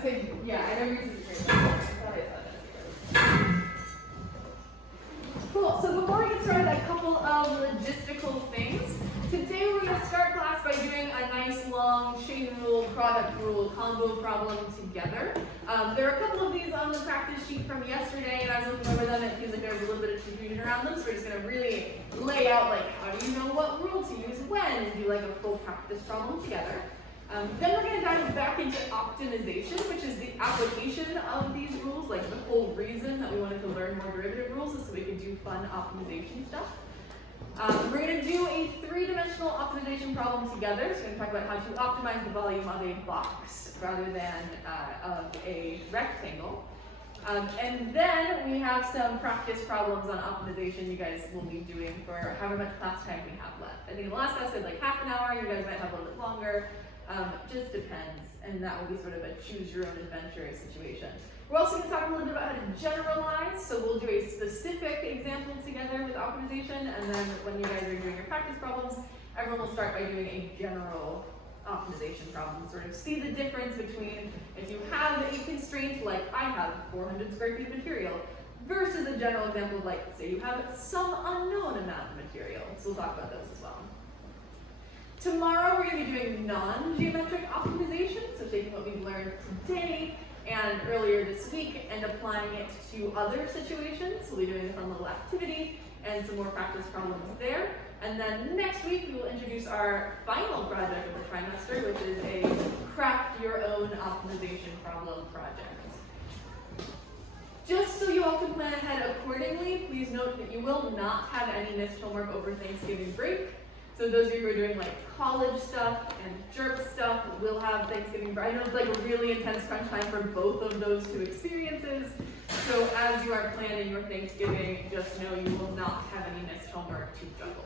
gonna say, yeah, I know yours is great. I thought I saw that. Cool, so before we get started, a couple of logistical things. Today we're going to start class by doing a nice long chain rule, product rule, combo problem together. There are a couple of these on the practice sheet from yesterday, and I was looking over them, and it feels like there's a little bit of confusion around them, so we're just going to really lay out, like, how do you know what rule to use when, and do like a full practice problem together. Then we're going to dive back into optimization, which is the application of these rules. Like the whole reason that we wanted to learn more derivative rules is so we could do fun optimization stuff. We're going to do a three-dimensional optimization problem together. So we're going to talk about how to optimize the volume of a box rather than of a rectangle. And then we have some practice problems on optimization you guys will be doing for however much class time we have left. I think in the last class we had like half an hour. You guys might have a little bit longer. Just depends, and that will be sort of a choose-your-own-adventure situation. We're also going to talk a little bit about how to generalize, so we'll do a specific example together with optimization, and then when you guys are doing your practice problems, everyone will start by doing a general optimization problem, sort of see the difference between if you have a constraint like I have 400 square feet of material, versus a general example of like, say you have some unknown amount of material. So we'll talk about those as well. Tomorrow we're going to be doing non-geometric optimization, so taking what we've learned today and earlier this week and applying it to other situations. We'll be doing a fun little activity and some more practice problems there. And then next week we will introduce our final project of the trimester, which is a craft your own optimization problem project. Just so you all can plan ahead accordingly, please note that you will not have any missed homework over Thanksgiving break. So those of you who are doing like college stuff and jerk stuff will have Thanksgiving break. I know it's like a really intense crunch time for both of those two experiences. So as you are planning your Thanksgiving, just know you will not have any missed homework to juggle.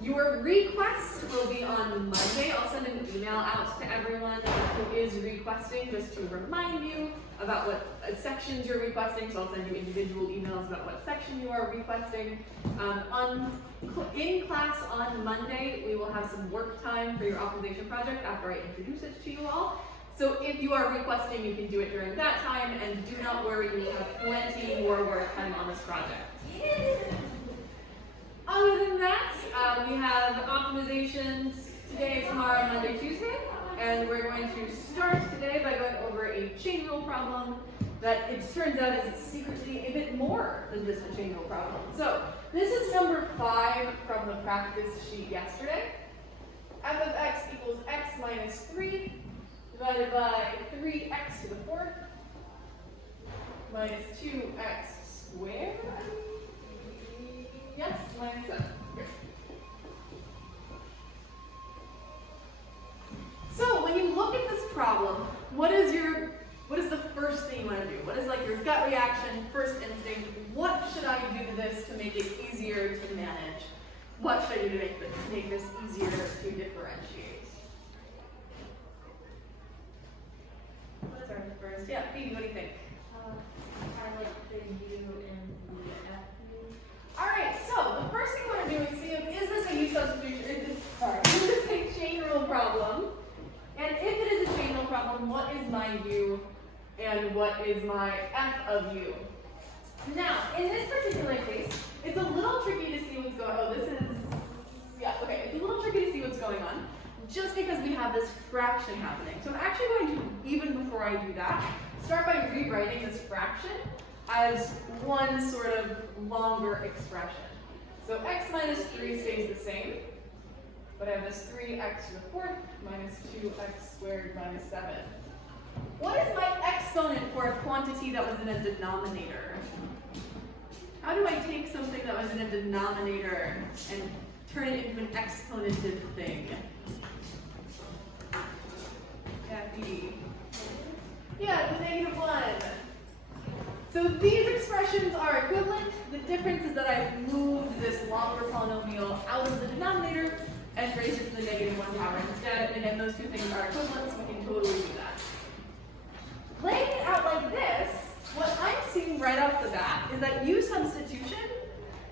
Your request will be on Monday. I'll send an email out to everyone who is requesting just to remind you about what sections you're requesting. So I'll send you individual emails about what section you are requesting. In class on Monday, we will have some work time for your optimization project after I introduce it to you all. So if you are requesting, you can do it during that time, and do not worry, we will have plenty more work time on this project. Other than that, we have optimizations today, tomorrow, Monday, Tuesday, and we're going to start today by going over a chain rule problem that it turns out is secretly a bit more than just a chain rule problem. So this is number 5 from the practice sheet yesterday. F of x equals x minus 3 divided by 3x to the 4th minus 2x squared. Yes, minus 7. So when you look at this problem, what is the first thing you want to do? What is like your gut reaction, first instinct? What should I do to this to make it easier to manage? What should I do to make this easier to differentiate? What is our first? Yeah, Phoebe, what do you think? I like the U and the F. All right, so the first thing we want to do is see is this a U substitution? Is this a chain rule problem? And if it is a chain rule problem, what is my U and what is my F of U? Now, in this particular case, it's a little tricky to see what's going on. It's a little tricky to see what's going on just because we have this fraction happening. So I'm actually going to, even before I do that, start by rewriting this fraction as one sort of longer expression. So x minus 3 stays the same, but I have this 3x to the 4th minus 2x squared minus 7. What is my exponent for a quantity that was in a denominator? How do I take something that was in a denominator and turn it into an exponented thing? Yeah, the -1. So these expressions are equivalent. The difference is that I've moved this longer polynomial out of the denominator and raised it to the -1 power instead. And again, those two things are equivalent, so we can totally do that. Laying it out like this, what I'm seeing right off the bat is that U substitution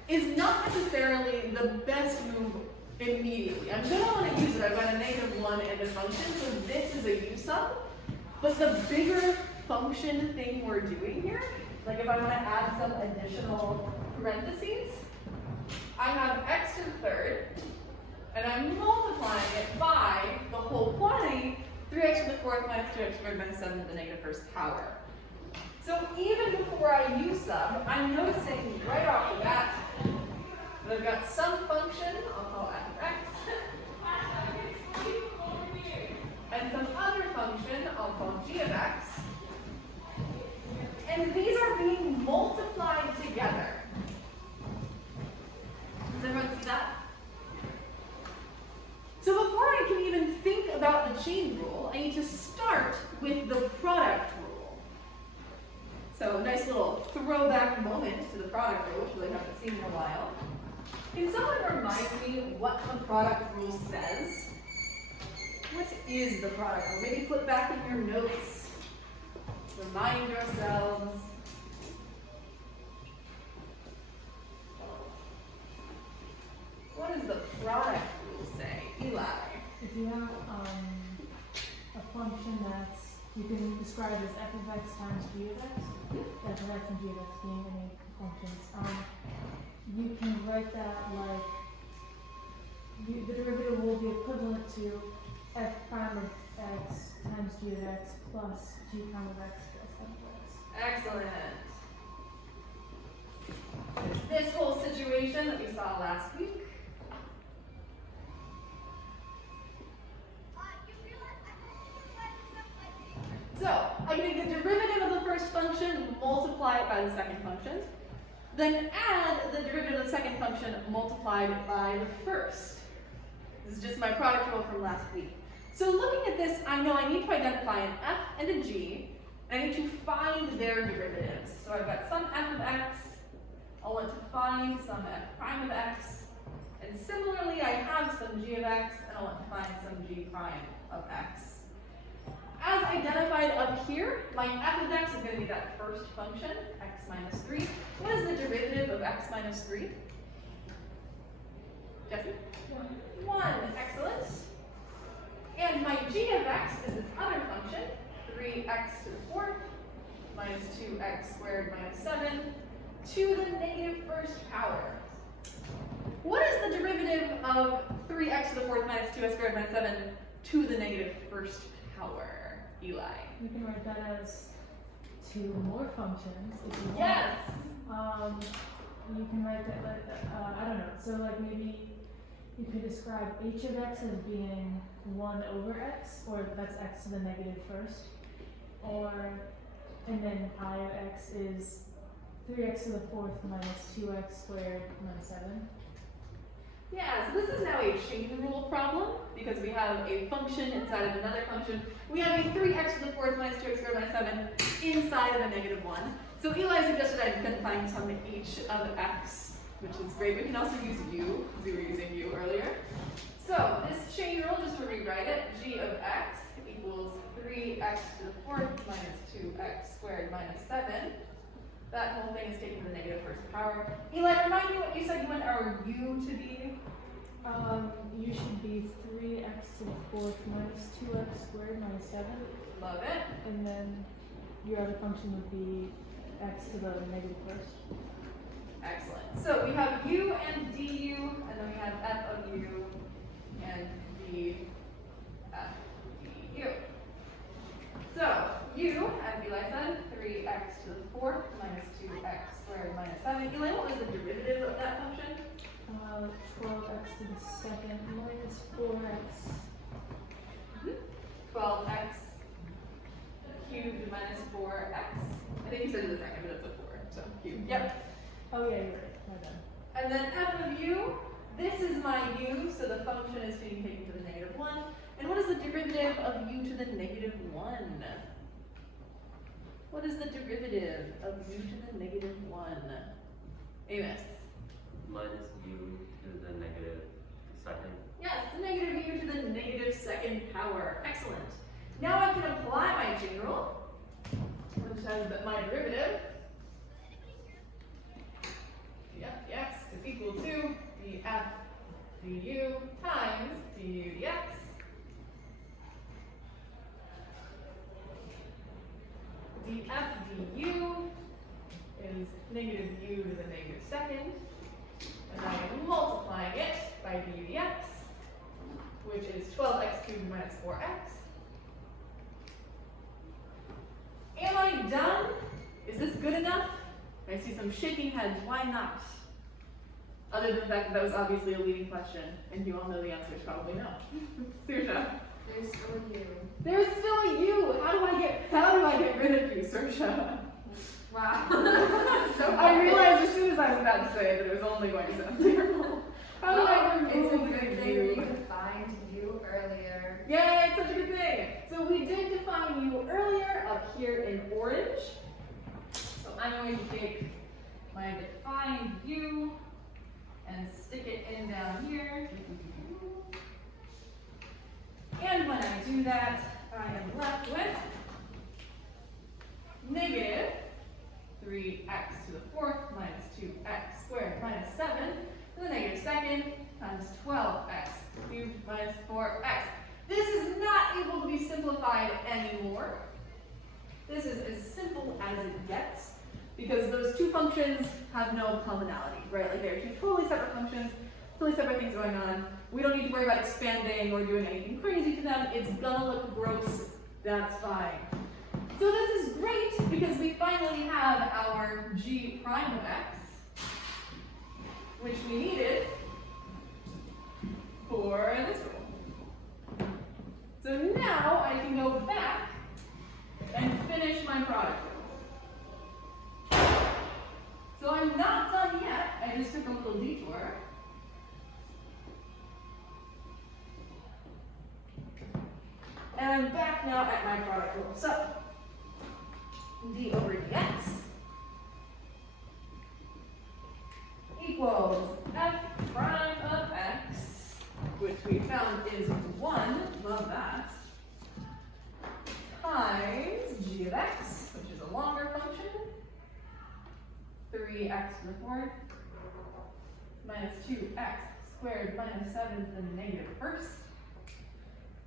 is not necessarily the best move immediately. I'm going to want to use it. I've got a -1 and a function, so this is a U sub. But the bigger function thing we're doing here, like if I want to add some additional parentheses, I have x to the third, and I'm multiplying it by the whole quantity, 3x to the fourth minus 2x squared minus 7 to the negative first power. So even before I use sub, I'm noticing right off the bat that I've got some function, I'll call f of x, and some other function, I'll call g of x, and these are being multiplied together. Does everyone see that? So before I can even think about the chain rule, I need to start with the product rule. So nice little throwback moment to the product rule, which we haven't seen in a while. Can someone remind me what the product rule says? What is the product rule? Maybe flip back in your notes. Remind yourselves. What does the product rule say? Eli. If you have a function that's, you can describe as f of x times g of x, f of x and g of x being any functions, you can write that like, the derivative will be equivalent to f prime of x times g of x plus g prime of x plus f of x. Excellent. It's this whole situation that we saw last week. So, I can take the derivative of the first function, multiply it by the second function, then add the derivative of the second function multiplied by the first. This is just my product rule from last week. So looking at this, I know I need to identify an f and a g, and I need to find their derivatives. So I've got some f of x, I want to find some f prime of x, and similarly I have some g of x, and I want to find some g prime of x. As identified up here, my f of x is going to be that first function, x minus 3. What is the derivative of x minus 3? Jesse? 1. Excellent. And my g of x is this other function, 3x to the fourth minus 2x squared minus 7 to the negative first power. What is the derivative of 3x to the fourth minus 2x squared minus 7 to the negative first power? Eli. You can write that as two more functions if you want. Yes! You can write that like, I don't know, so like maybe you could describe h of x as being 1 over x, or that's x to the negative first, or, and then I of x is 3x to the fourth minus 2x squared minus 7. Yeah, so this is now a chain rule problem because we have a function inside of another function. We have a 3x to the fourth minus 2x squared minus 7 inside of a negative 1. So Eli suggested I could find some h of x, which is great. We can also use u, because we were using u earlier. So this chain rule, just to rewrite it, g of x equals 3x to the fourth minus 2x squared minus 7. That whole thing is taken to the negative first power. Eli, remind me what you said you want our u to be? U should be 3x to the fourth minus 2x squared minus 7. Love it. And then your other function would be x to the negative first. Excellent. So we have u and du, and then we have f of u and d f du. So u, as Eli said, 3x to the fourth minus 2x squared minus 7. Eli, what was the derivative of that function? 12x to the second minus 4x. 12x cubed minus 4x. I think you said it the second, but it's a 4, so cubed. Yep. Oh yeah, you're right. My bad. And then f of u, this is my u, so the function is being taken to the negative 1. And what is the derivative of u to the negative 1? What is the derivative of u to the negative 1? Amos. Minus u to the negative second. Yes, negative u to the negative second power. Excellent. Now I can apply my chain rule, which has my derivative. Yep, the x is equal to df du times du dx. is negative u to the negative second. And I am multiplying it by d dx, which is 12x cubed minus 4x. Am I done? Is this good enough? I see some shaking heads. Why not? Other than the fact that that was obviously a leading question, and you all know the answer is probably no. Saoirse. There's still a U. There's still a u. How do I get rid of you, Saoirse? Wow. So I realized as soon as I was about to say it that it was only going to sound terrible. How do I remove It's a the good thing u? we defined U earlier. Yay, it's such a good thing. So we did define u earlier up here in orange. So I'm going to take my defined u and stick it in down here. And when I do that, I am left with negative 3x to the fourth minus 2x squared minus 7 to the negative second times 12x cubed minus 4x. This is not able to be simplified anymore. This is as simple as it gets because those two functions have no commonality, right? Like they're two totally separate functions, totally separate things going on. We don't need to worry about expanding or doing anything crazy to them. It's gonna look gross, that's fine. So this is great because we finally have our g prime of x, which we needed for this rule. So now I can go back and finish my product rule. So I'm not done yet. I just took a little detour. And I'm back now at my product rule. So d over dx equals f prime of x, which we found is 1, love that, times g of x, which is a longer function, 3x to the fourth, minus 2x squared minus 7 to the negative first.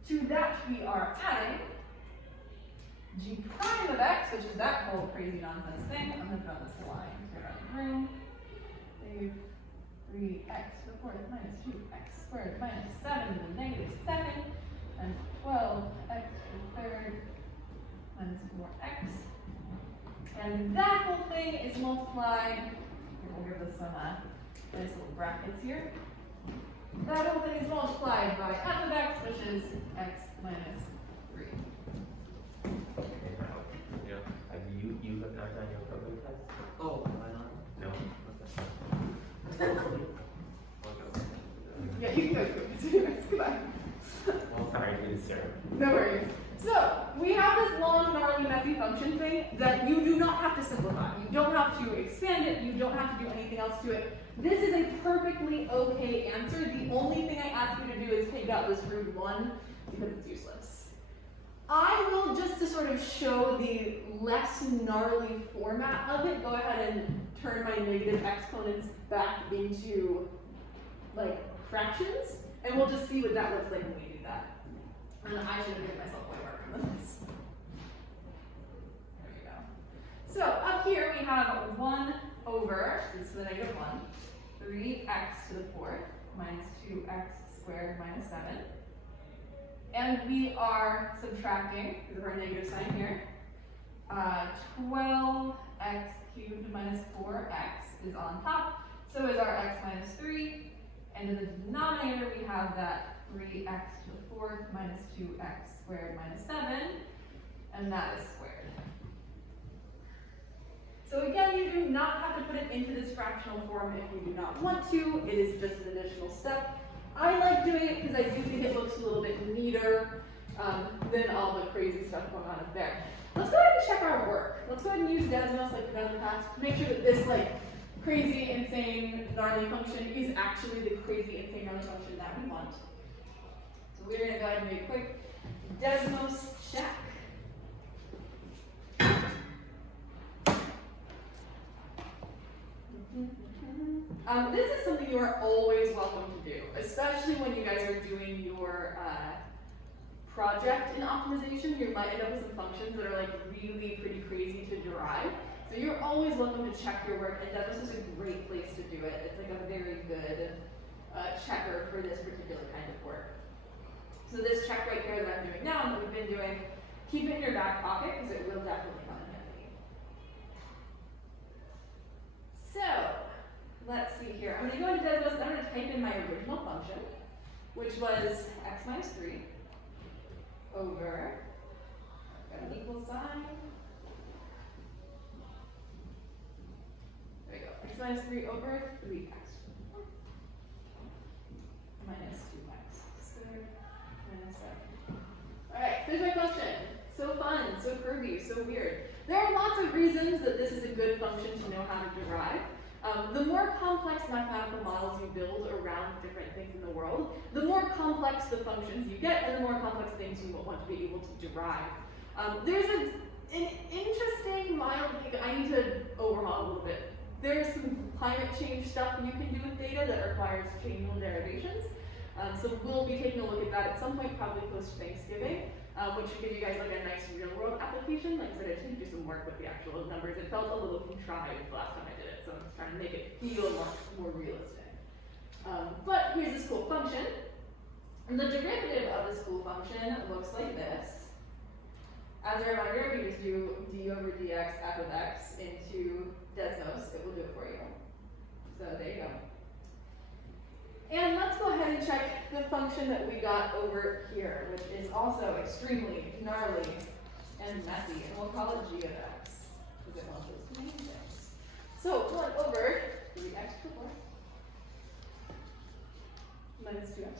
To that we are adding g prime of x, which is that whole crazy nonsense thing. I'm going to draw this line to get out of the room. Negative 3x to the fourth minus 2x squared minus 7 to the negative second, and 12x to the third minus 4x. And that whole thing is multiplied. We'll give this some nice little brackets here. That whole thing is multiplied by f of x, which is x minus 3. Yeah. Have you have not done your program test? Oh, why not? No. Yeah, you can go through it. Goodbye. Well, sorry to disturb. No worries. So, we have this long, gnarly, messy function thing that you do not have to simplify. You don't have to expand it. You don't have to do anything else to it. This is a perfectly okay answer. The only thing I ask you to do is take out this root 1 because it's useless. I will, just to sort of show the less gnarly format of it, go ahead and turn my negative exponents back into, like, fractions, and we'll just see what that looks like when we do that. And I should have given myself way more room than this. There we go. So up here we have 1 over, this is the negative 1, 3x to the fourth minus 2x squared minus 7. And we are subtracting, because of our negative sign here, 12x cubed minus 4x is on top. So is our x minus 3. And in the denominator we have that 3x to the fourth minus 2x squared minus 7. And that is squared. So again, you do not have to put it into this fractional form if you do not want to. It is just an additional step. I like doing it because I do think it looks a little bit neater than all the crazy stuff going on up there. Let's go ahead and check our work. Let's go ahead and use Desmos like we've done in the past to make sure that this like crazy, insane, gnarly function is actually the crazy, insane, gnarly function that we want. So we're going to go ahead and do a quick Desmos check. This is something you are always welcome to do, especially when you guys are doing your project in optimization. You might end up with some functions that are like really pretty crazy to derive. So So you're always welcome to check your work, and Desmos is a great place to do it. It's like a very good checker for this particular kind of work. So this check right here that I'm doing now and that we've been doing, keep it in your back pocket because it will definitely come in handy. So let's see here. I'm going to go into Desmos and I'm going to type in my original function, which was x minus 3 over, got an equal sign. There you go. X minus 3 over 3x. Minus 2x squared minus 7. Alright, there's my function. So fun, so curvy, so weird. There are lots of reasons that this is a good function to know how to derive. The more complex mathematical models you build around different things in the world, the more complex the functions you get and the more complex things you will want to be able to derive. There's an interesting mild thing I need to overhaul a little bit. There's some climate change stuff you can do with data that requires chain-rule derivations. So we'll be taking a look at that at some point, probably post-Thanksgiving, which should give you guys like a nice real-world application. Like I said, I did do some work with the actual numbers. It felt a little contrived the last time I did it, so I'm trying to make it feel more realistic. But here's this cool function. And the derivative of this cool function looks like this. As a reminder, if you just do d over dx f of x into Desmos, it will do it for you. So there you go. And let's go ahead and check the function that we got over here, which is also extremely gnarly and messy, and we'll call it g of x, because it wants us to name things. So 1 over 3x to the 4 minus 2x squared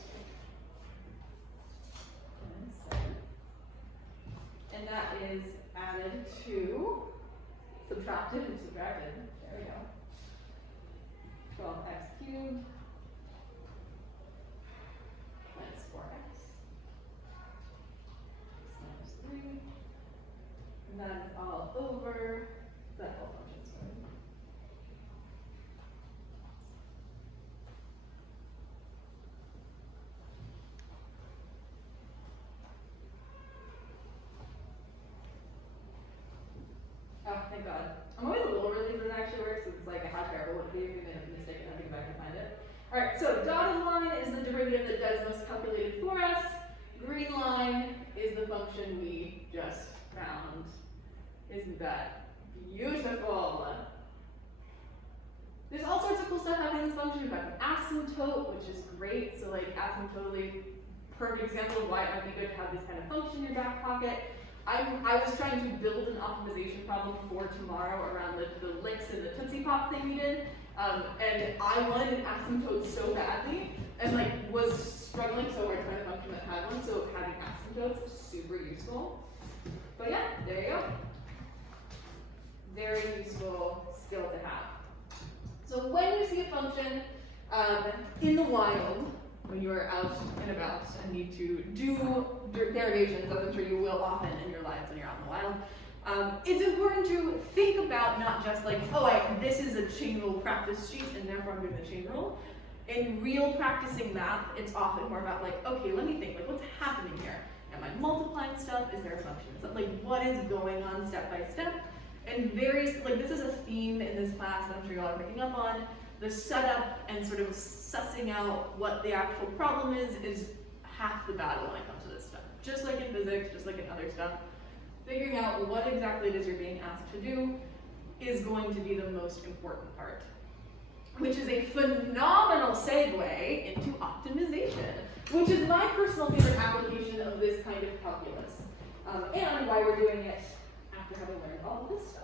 minus 7. And that is added to, subtracted and subtracted, there we go, 12x cubed minus 4x minus 3, and that is all over that whole function squared. Oh, thank God. I'm always a little relieved when it actually works, so it's like how terrible would it be if we made a mistake and had to go back and find it. Alright, so dotted line is the derivative that Desmos calculated for us. Green line is the function we just found. Isn't that beautiful? There's all sorts of cool stuff happening in this function. We've got an asymptote, which is great. So like asymptotally, perfect example of why it might be good to have this kind of function in your back pocket. I was trying to build an optimization problem for tomorrow around the licks and the Tootsie Pop thing we did. And I wanted an asymptote so badly, and like was struggling so hard to find a function that had one, so having asymptotes is super useful. But yeah, there you go. Very useful skill to have. So when you see a function in the wild, when you are out and about and need to do derivations, as I'm sure you will often in your lives when you're out in the wild, it's important to think about not just like, oh, this is a chain rule practice sheet and therefore I'm doing the chain rule. In real practicing math, it's often more about like, okay, let me think, like what's happening here? Am I multiplying stuff? Is there a function? So, like what is going on step by step? And like this is a theme in this class that I'm sure y'all are picking up on. The setup and sort of sussing out what the actual problem is half the battle when it comes to this stuff. Just like in physics, just like in other stuff, figuring out what exactly it is you're being asked to do is going to be the most important part, which is a phenomenal segue into optimization, which is my personal favorite application of this kind of calculus, and why we're doing it after having learned all of this stuff.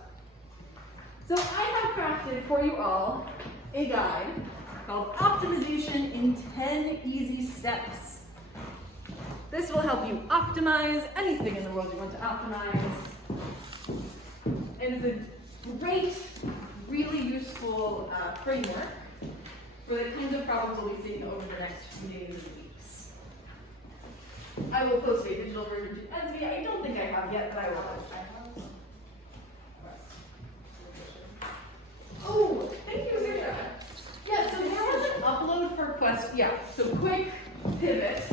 So I have crafted for you all a guide called Optimization in 10 Easy Steps. This will help you optimize anything in the world you want to optimize. And it's a great, really useful framework for the kinds of problems we'll be seeing over the next few days and weeks. I will post a digital version to Etsy. I don't think I have yet, but I will. Oh, thank you, Sarah. Yeah, so there was an upload for Quest. Yeah, so quick pivot.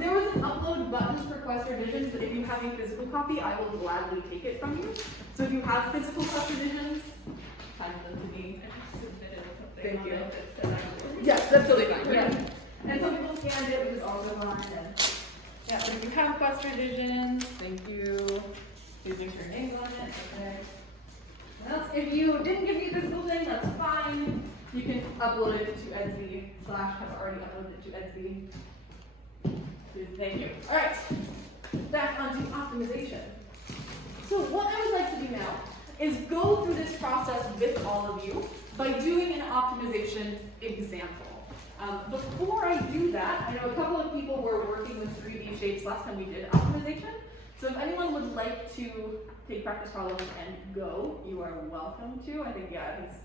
There was an upload button for Quest revisions, but if you have a physical copy, I will gladly take it from you. So if you have physical Quest revisions, Thank you. It said I would. Yes, that's totally fine. Yeah. And some people scanned it, which is also fine. And yeah, but if you have quest revisions, thank you. Please make sure your name's on it. Okay. And else, if you didn't give me a physical thing, that's fine. You can upload it to Edsby / have already uploaded it to Edsby. Please, thank you. All right, back onto optimization. So what I would like to do now is go through this process with all of you by doing an optimization example. Before I do that, I know a couple of people were working with 3D shapes last time we did optimization. So if anyone would like to take practice problems and go, you are welcome to. I think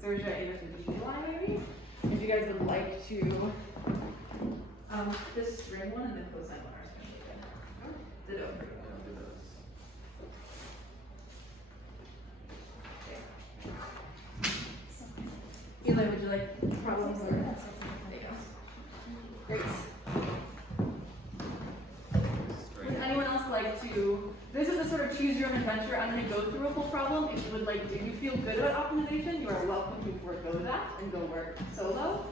Sergio, Amos, and Eli maybe. If you guys would like to, this string one and then cosine one are good. Ditto. Eli, would you like problems or? There you go. Great. Would anyone else like to? This is a sort of choose your own adventure. I'm going to go through a whole problem. If you would like to, if you feel good about optimization, you are welcome to forego that and go work solo.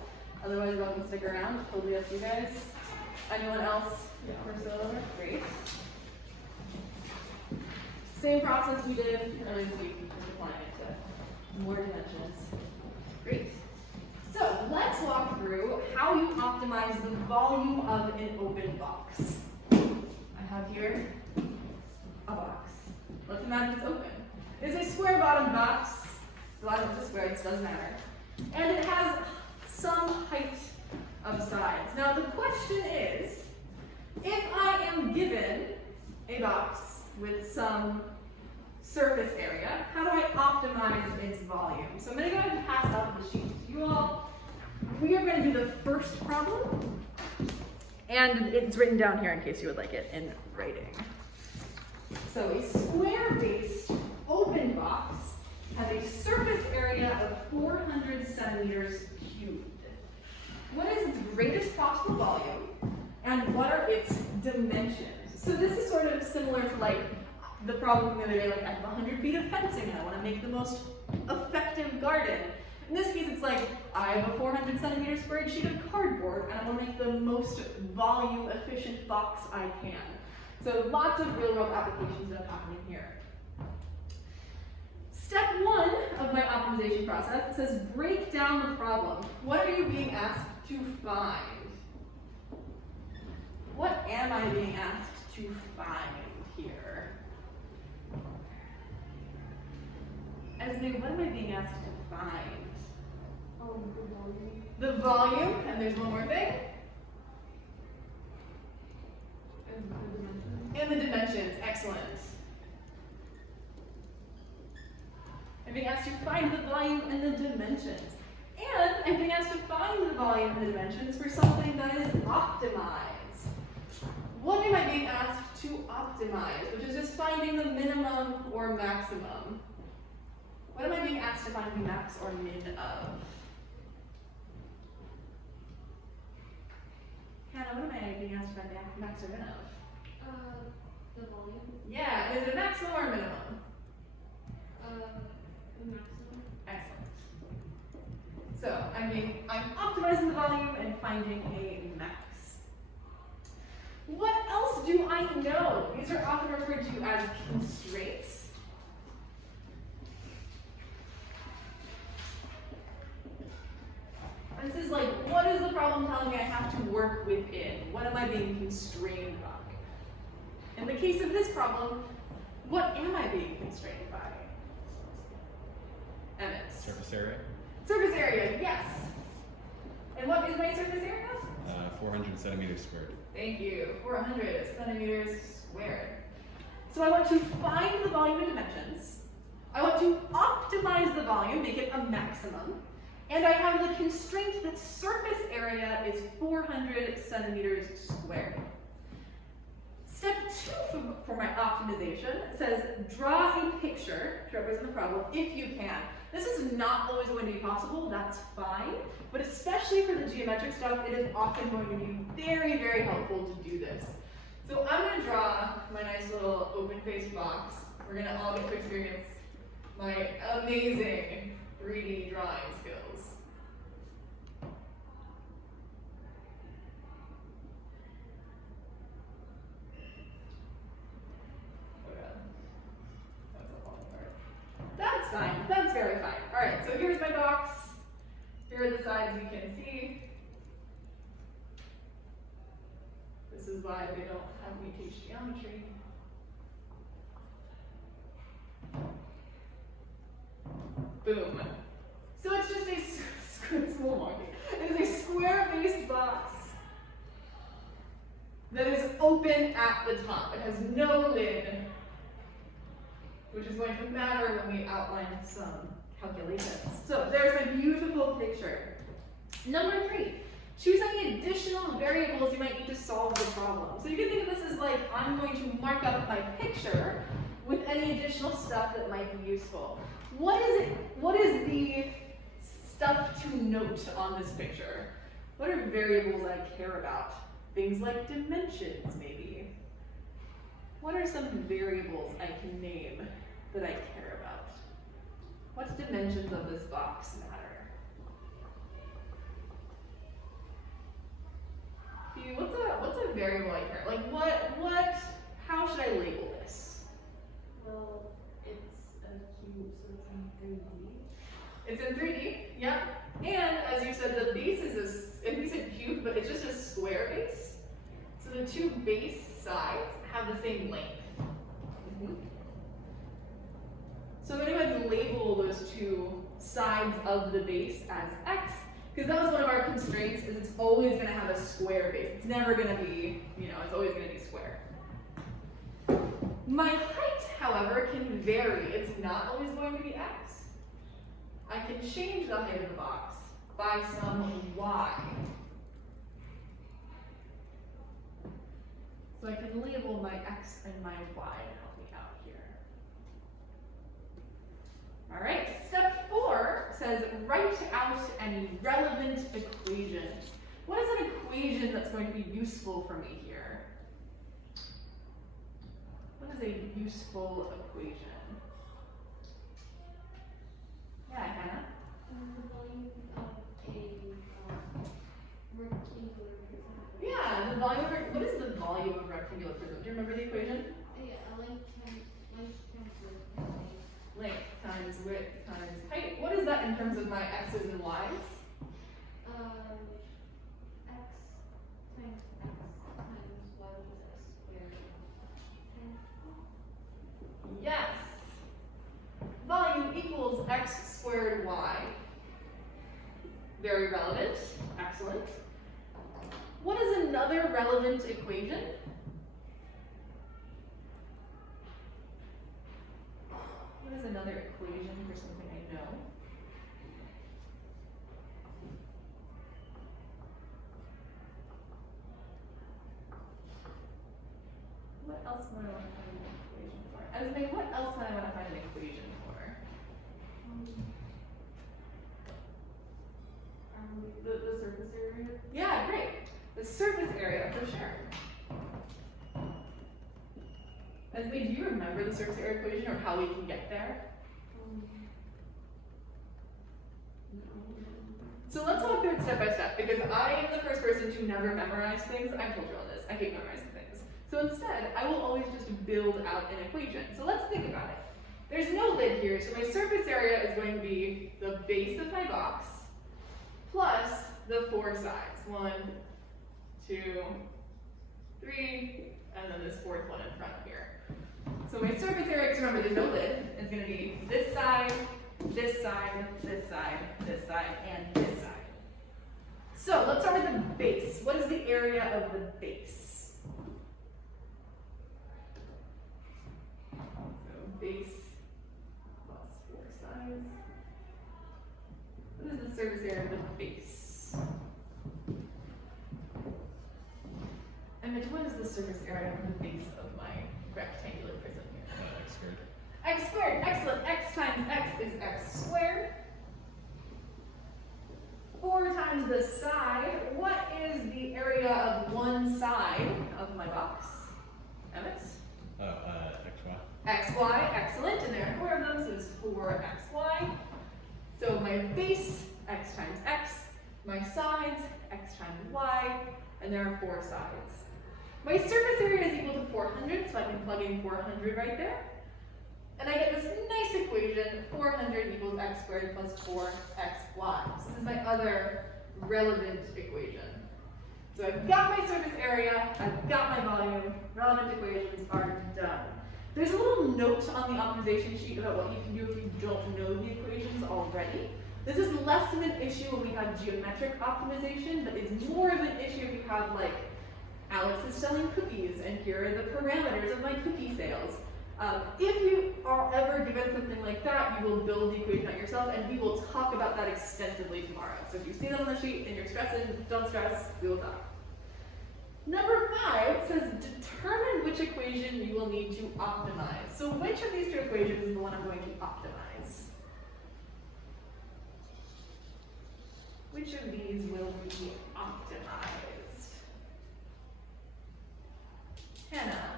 Otherwise, you're welcome to stick around. Totally up to you guys. Anyone else for solo work? Great. Same process we did earlier this week, just applying it to more dimensions. Great. So let's walk through how you optimize the volume of an open box. I have here a box. Let's imagine it's open. It's a square bottom box. A lot of it's square, it doesn't matter. And it has some height of sides. Now the question is, if I am given a box with some surface area, how do I optimize its volume? So I'm going to go ahead and pass out the sheet to you all. We are going to do the first problem, and it's written down here in case you would like it in writing. So a square-based open box has a surface area of 400 centimeters cubed. What is its greatest possible volume, and what are its dimensions? So this is sort of similar to like the problem from the other day, like I have 100 feet of fencing and I want to make the most effective garden. In this case, it's like I have a 400 centimeter squared sheet of cardboard and I want to make the most volume efficient box I can. So lots of real world applications that are happening here. Step 1 of my optimization process says break down the problem. What are you being asked to find? What am I being asked to find here? Esme, what am I being asked to find? The volume. The volume, and there's one more thing. And the dimensions. And the dimensions, excellent. I'm being asked to find the volume and the dimensions. And I'm being asked to find the volume and the dimensions for something that is optimized. What am I being asked to optimize? Which is just finding the minimum or maximum. What am I being asked to find the max or min of? Hannah, what am I being asked to find the max or min of? The volume. Yeah, is it a maximum or a minimum? Maximum. Excellent. So I'm optimizing the volume and finding a max. What else do I know? These are often referred to as constraints. This is like, what is the problem telling me I have to work within? What am I being constrained by? In the case of this problem, what am I being constrained by? Emmett. Surface area, Surface area, yes. And what is my surface area? 400 centimeters squared. Thank you, 400 centimeters squared. So I want to find the volume and dimensions. I want to optimize the volume, make it a maximum. And I have the constraint that surface area is 400 centimeters squared. Step 2 for my optimization says draw a picture to represent the problem if you can. This is not always going to be possible, that's fine, but especially for the geometric stuff, it is often going to be very, very helpful to do this. So I'm going to draw my nice little open-faced box. We're going to all get to experience my amazing 3D drawing skills. Here are the sides we can see. This is why they don't have me teach geometry. Boom. So it's just a small monkey. It is a square-based box that is open at the top. It has no lid, which is going to matter when we outline some calculations. So there's a beautiful picture. Number 3, choose any additional variables you might need to solve the problem. So you can think of this as like, I'm going to mark up my picture with any additional stuff that might be useful. What is the stuff to note on this picture? What are variables I care about? Things like dimensions, maybe. What are some variables I can name that I care about? What dimensions of this box matter? What's a variable I care? Like how should I label this? Well, it's a cube, so it's in 3D. It's in 3D, yeah. And as you said, the base is you said cube, but it's just a square base. So the two base sides have the same length. So I'm going to go ahead and label those two sides of the base as x, because that was one of our constraints, is it's always going to have a square base. It's never going to be, it's always going to be square. My height, however, can vary. It's not always going to be x. I can change the height of the box by some y. So I can label my x and my y to help me out here. All right, step 4 says write out any relevant equations. What is an equation that's going to be useful for me here? What is a useful equation? Yeah, Hannah? The volume of a rectangular prism. Yeah, the volume of, what is the volume of rectangular prism? Do you remember the equation? Yeah, length times width. Length times width times height. What is that in terms of my x's and y's? X times x times y, which is x squared. Yes. Volume equals x squared y. Very relevant. Excellent. What is another relevant equation? What is another equation for something I know? What else might I want to find an equation for? Esme, what else might I want to find an equation for? The surface area. Yeah, great. The surface area, for sure. Esme, do you remember the surface area equation or how we can get there? So let's walk through it step by step, because I am the first person to never memorize things. I told you all this. I hate memorizing things. So instead, I will always just build out an equation. So let's think about it. There's no lid here, so my surface area is going to be the base of my box plus the 4 sides. 1, 2, 3, and then this 4th one in front here. So my surface area, because remember there's no lid, is going to be this side, this side, this side, this side, and this side. So let's start with the base. What is the area of the base? So base plus 4 sides. What is the surface area of the base? And what is the surface area of the base of my rectangular prism here? X squared. X squared, excellent. X times x is x squared. 4 times the side. What is the area of one side of my box? Emmett? XY. XY, excellent. And there are 4 of them, so it's 4xy. So my base, x times x. My sides, x times y. And there are 4 sides. My surface area is equal to 400, so I can plug in 400 right there. And I get this nice equation, 400 equals x squared plus 4xy. So this is my other relevant equation. So I've got my surface area, I've got my volume, relevant equations are done. There's a little note on the optimization sheet about what you can do if you don't know the equations already. This is less of an issue when we have geometric optimization, but it's more of an issue if you have like, Alex is selling cookies and here are the parameters of my cookie sales. If you are ever given something like that, you will build the equation out yourself, and we will talk about that extensively tomorrow. So if you see that on the sheet and you're stressing, don't stress, we will talk. Number 5 says determine which equation you will need to optimize. So which of these two equations is the one I'm going to optimize? Which of these will be optimized? Hannah.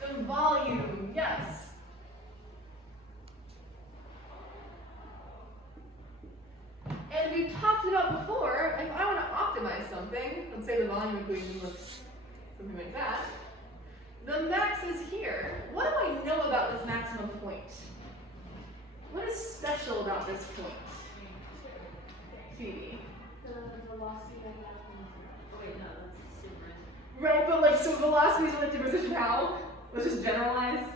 The volume, yes. And we've talked about before, if I want to optimize something, let's say the volume equation looks something like that, the max is here. What do I know about this maximum point? What is special about this point? Phoebe. The velocity of that one. Wait, no, that's super. Right, but like, so velocity is related to position how? Let's just generalize.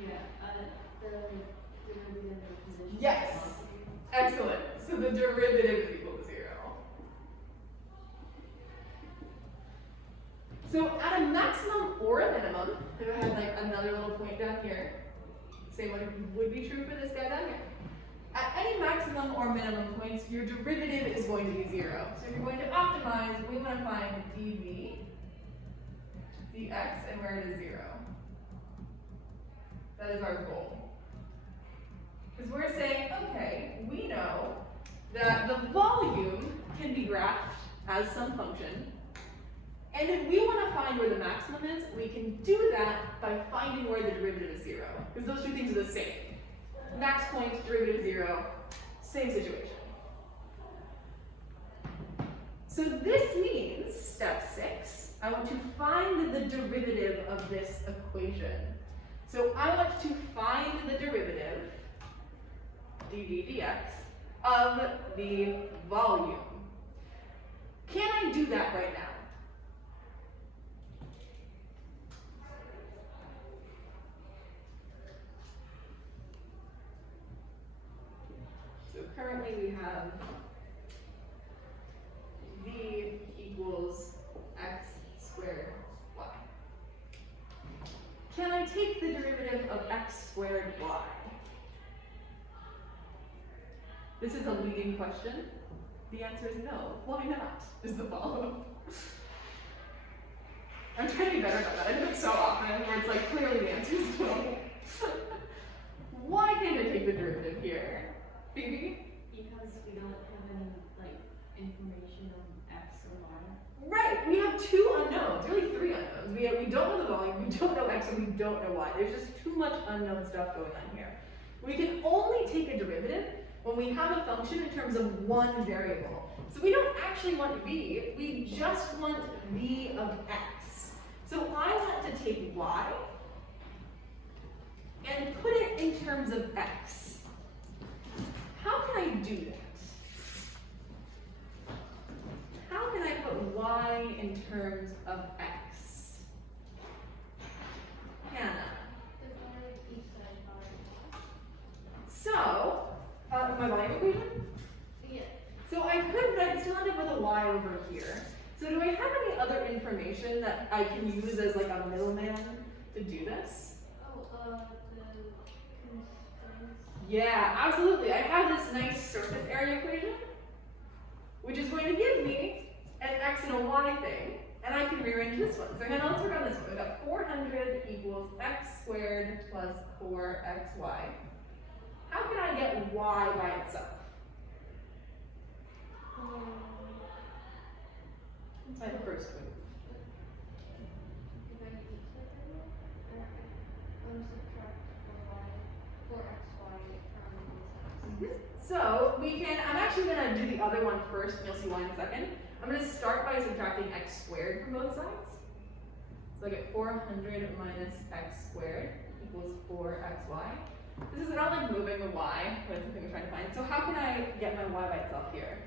Yeah, the derivative of position. Yes. Excellent. So the derivative is equal to 0. So at a maximum or a minimum, if I had like another little point down here, same would be true for this guy down here. At any maximum or minimum points, your derivative is going to be 0. So if you're going to optimize, we want to find dv, dx, and where it is 0. That is our goal. Because we're saying, okay, we know that the volume can be graphed as some function. And if we want to find where the maximum is, we can do that by finding where the derivative is 0. Because those two things are the same. Max point, derivative 0, same situation. So this means, step 6, I want to find the derivative of this equation. So I want to find the derivative, dv dx, of the volume. Can I do that right now? So currently we have v equals x squared y. Can I take the derivative of x squared y? This is a leading question. The answer is no. Why not? Is the follow-up. I'm trying to be better about that. I do it so often where it's like clearly the answer is no. Why can't I take the derivative here? Phoebe? Because we don't have any like information on x or y. Right, we have 2 unknowns, really 3 unknowns. We don't know the volume, we don't know x, and we don't know y. There's just too much unknown stuff going on here. We can only take a derivative when we have a function in terms of one variable. So we don't actually want v, we just want v of x. So I want to take y and put it in terms of x. How can I do that? How can I put y in terms of x? Hannah. Divide each side by. So, my volume equation? Yeah. So I could, but I'd still end up with a y over here. So do I have any other information that I can use as like a middleman to do this? Oh, the constraints. Yeah, absolutely. I have this nice surface area equation, which is going to give me an x and a y thing, and I can rearrange this one. So Hannah, let's work on this one. We've got 400 equals x squared plus 4xy. How can I get y by itself? That's my first move. Divide each side by. Subtract the y, 4xy from both sides. So we can, I'm actually going to do the other one first, and you'll see why in a second. I'm going to start by subtracting x squared from both sides. So I get 400 minus x squared equals 4xy. This is not like moving the y, but it's something we're trying to find. So how can I get my y by itself here?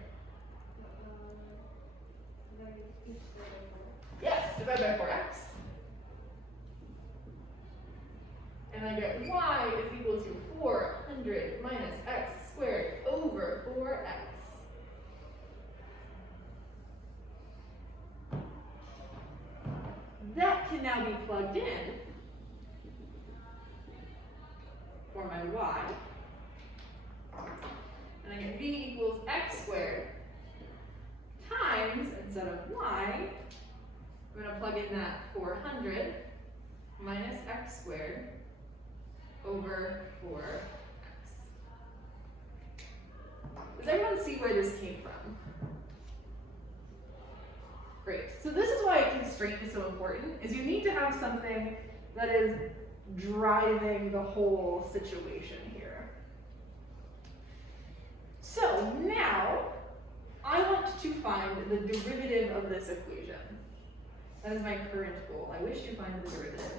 Yes, divide by 4x. And I get y is equal to 400 minus x squared over 4x. That can now be plugged in for my y. And I get v equals x squared times, instead of y, I'm going to plug in that 400 minus x squared over 4x. Does everyone see where this came from? Great. So this is why a constraint is so important, is you need to have something that is driving the whole situation here. So now, I want to find the derivative of this equation. That is my current goal. I wish to find the derivative.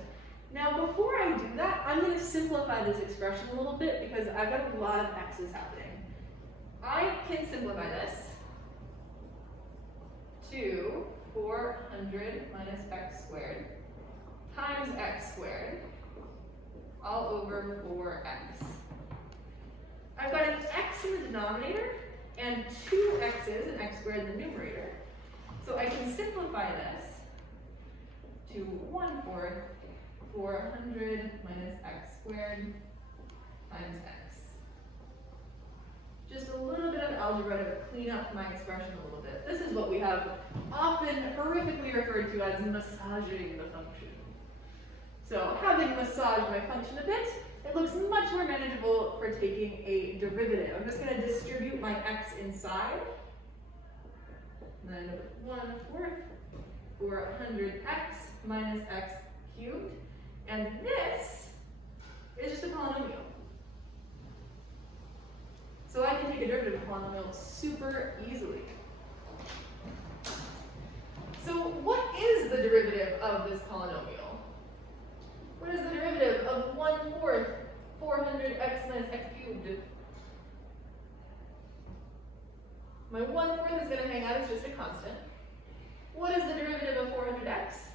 Now, before I do that, I'm going to simplify this expression a little bit because I've got a lot of x's happening. I can simplify this to 400 minus x squared times x squared all over 4x. I've got an x in the denominator and two x's, an x squared in the numerator. So I can simplify this to 1/4 400 minus x squared times x. Just a little bit of algebra to clean up my expression a little bit. This is what we have often horrifically referred to as massaging the function. So having massaged my function a bit, it looks much more manageable for taking a derivative. I'm just going to distribute my x inside. And then 1/4 400x minus x cubed. And this is just a polynomial. So I can take a derivative of a polynomial super easily. So what is the derivative of this polynomial? What is the derivative of 1/4 400x minus x cubed? My 1/4 is going to hang out as just a constant. What is the derivative of 400x?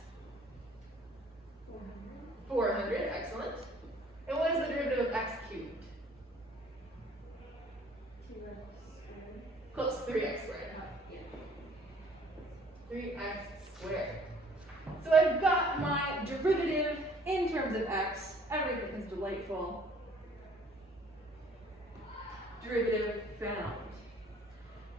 400, excellent. And what is the derivative of x cubed? Close, 3x squared. 3x squared. So I've got my derivative in terms of x. Everything is delightful. Derivative found.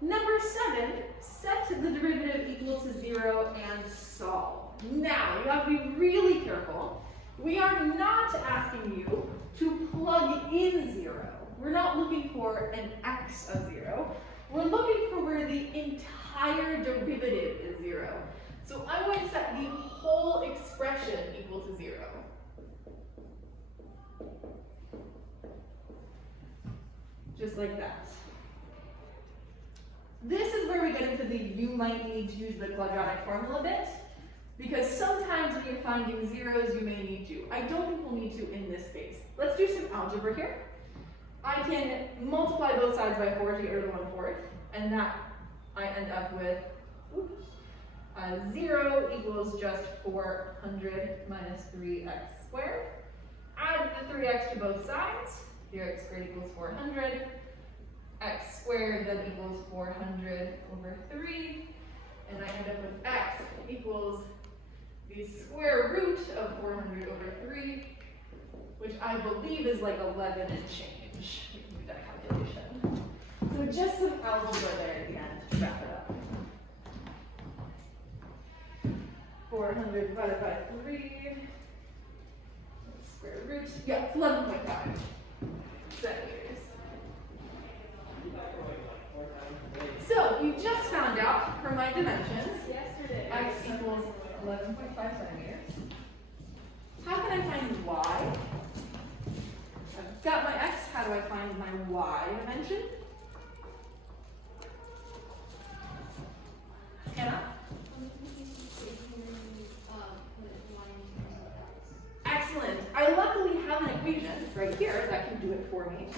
Number 7, set the derivative equal to 0 and solve. Now, you have to be really careful. We are not asking you to plug in 0. We're not looking for an x of 0. We're looking for where the entire derivative is 0. So I'm going to set the whole expression equal to 0. Just like that. This is where we get into the you might need to use the quadratic formula bit, because sometimes when you're finding zeros, you may need to. I don't think we'll need to in this case. Let's do some algebra here. I can multiply both sides by 4 to get rid of 1/4, and that I end up with 0 equals just 400 minus 3x squared. Add the 3x to both sides. Here x squared equals 400. X squared then equals 400 over 3. And I end up with x equals the square root of 400 over 3, which I believe is like 11 and change. We can do that calculation. So just some algebra there at the end to wrap it up. 400 divided by 3, square root, yeah, it's 11.5 centimeters. So we just found out from my dimensions, x equals 11.5 centimeters. How can I find y? I've got my x, how do I find my y dimension? Hannah? Excellent. I luckily have equation right here that can do it for me.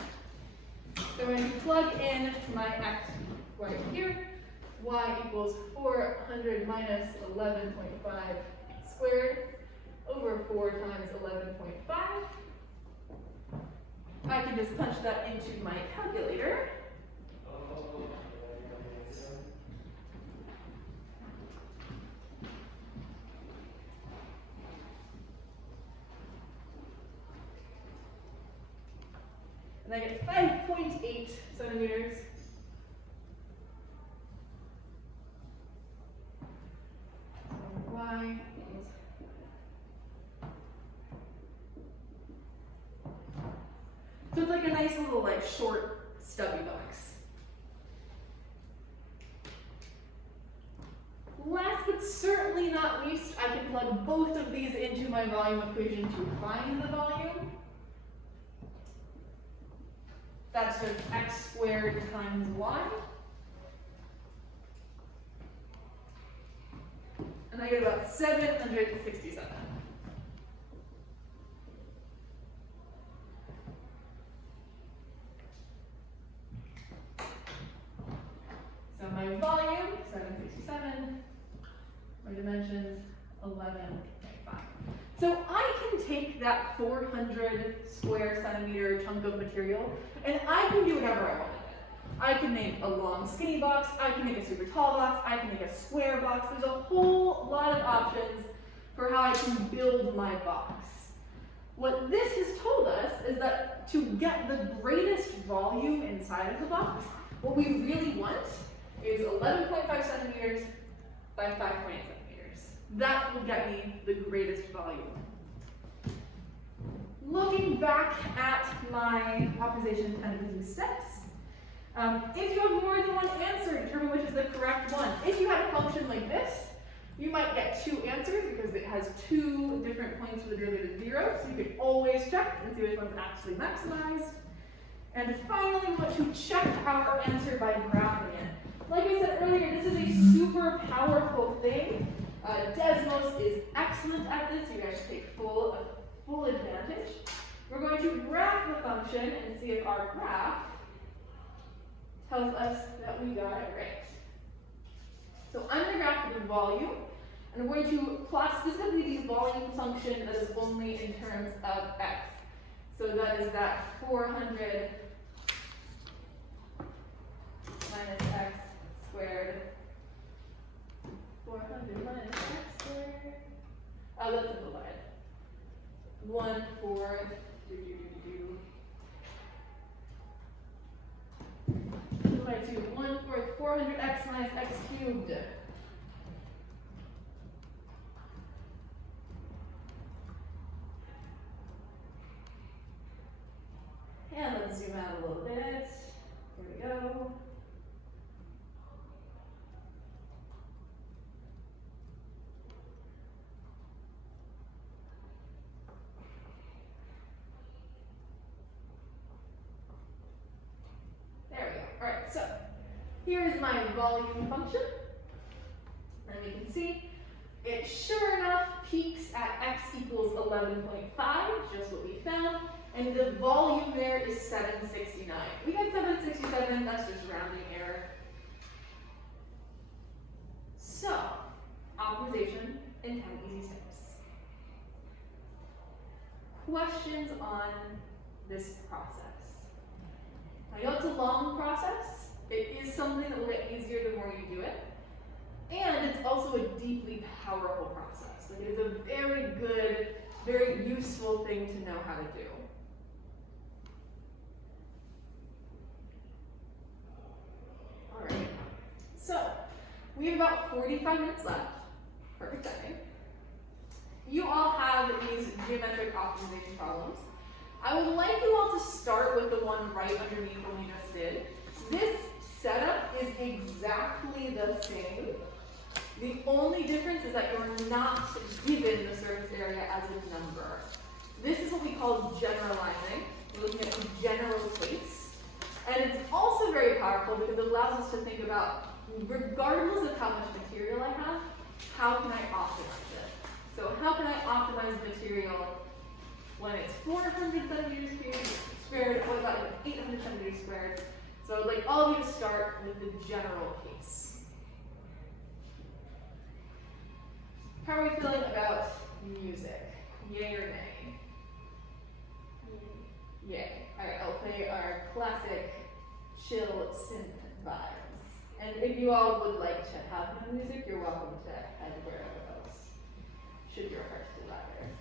So I'm going to plug in my x right here. Y equals 400 minus 11.5 squared over 4 times 11.5. I can just punch that into my calculator. And I get 5.8 centimeters. So y equals. So it's like a nice little like short stubby box. Last but certainly not least, I can plug both of these into my volume equation to find the volume. That's just x squared times y. And I get about 767. So my volume, 767. My dimensions, 11.5. So I can take that 400 square centimeter chunk of material, and I can do whatever I want with it. I can make a long skinny box, I can make a super tall box, I can make a square box. There's a whole lot of options for how I can build my box. What this has told us is that to get the greatest volume inside of the box, what we really want is 11.5 centimeters by 5.8 centimeters. That will get me the greatest volume. Looking back at my optimization kind of steps, if you have more than one answer, determine which is the correct one. If you had a function like this, you might get 2 answers because it has 2 different points with a derivative of 0, so you can always check and see which one's actually maximized. And finally, we want to check our answer by graphing it. Like I said earlier, this is a super powerful thing. Desmos is excellent at this. You guys should take full advantage. We're going to graph the function and see if our graph tells us that we got it right. So I'm going to graph the volume, and I'm going to plot specifically the volume function that is only in terms of x. So that is that 400 minus x squared. 400 minus x squared. Oh, let's simplify it. 1/4. 2 by 2. 1/4. 400x minus x cubed. And let's zoom out a little bit. Here we go. There we go. All right, so here is my volume function. And we can see it sure enough peaks at x equals 11.5, just what we found. And the volume there is 769. We got 767, that's just rounding error. So, optimization in 10 easy steps. Questions on this process? I know it's a long process. It is something that will get easier the more you do it. And it's also a deeply powerful process. Like, it is a very good, very useful thing to know how to do. Alright, so we have about 45 minutes left. Perfect timing. You all have these geometric optimization problems. I would like you all to start with the one right underneath what we just did. This setup is exactly the same. The only difference is that you're not given the surface area as a number. This is what we call generalizing. We're looking at the general case. And it's also very powerful because it allows us to think about, regardless of how much material I have, how can I optimize it? So how can I optimize material When it's 400 centimeters squared, what about when it's 800 centimeters squared? So I'd like all of you to start with the general case. How are we feeling about music? Yay or nay? Yay. Alright, I'll play our classic chill synth vibes. And if you all would like to have no music, you're welcome to head wherever else, should your heart desire.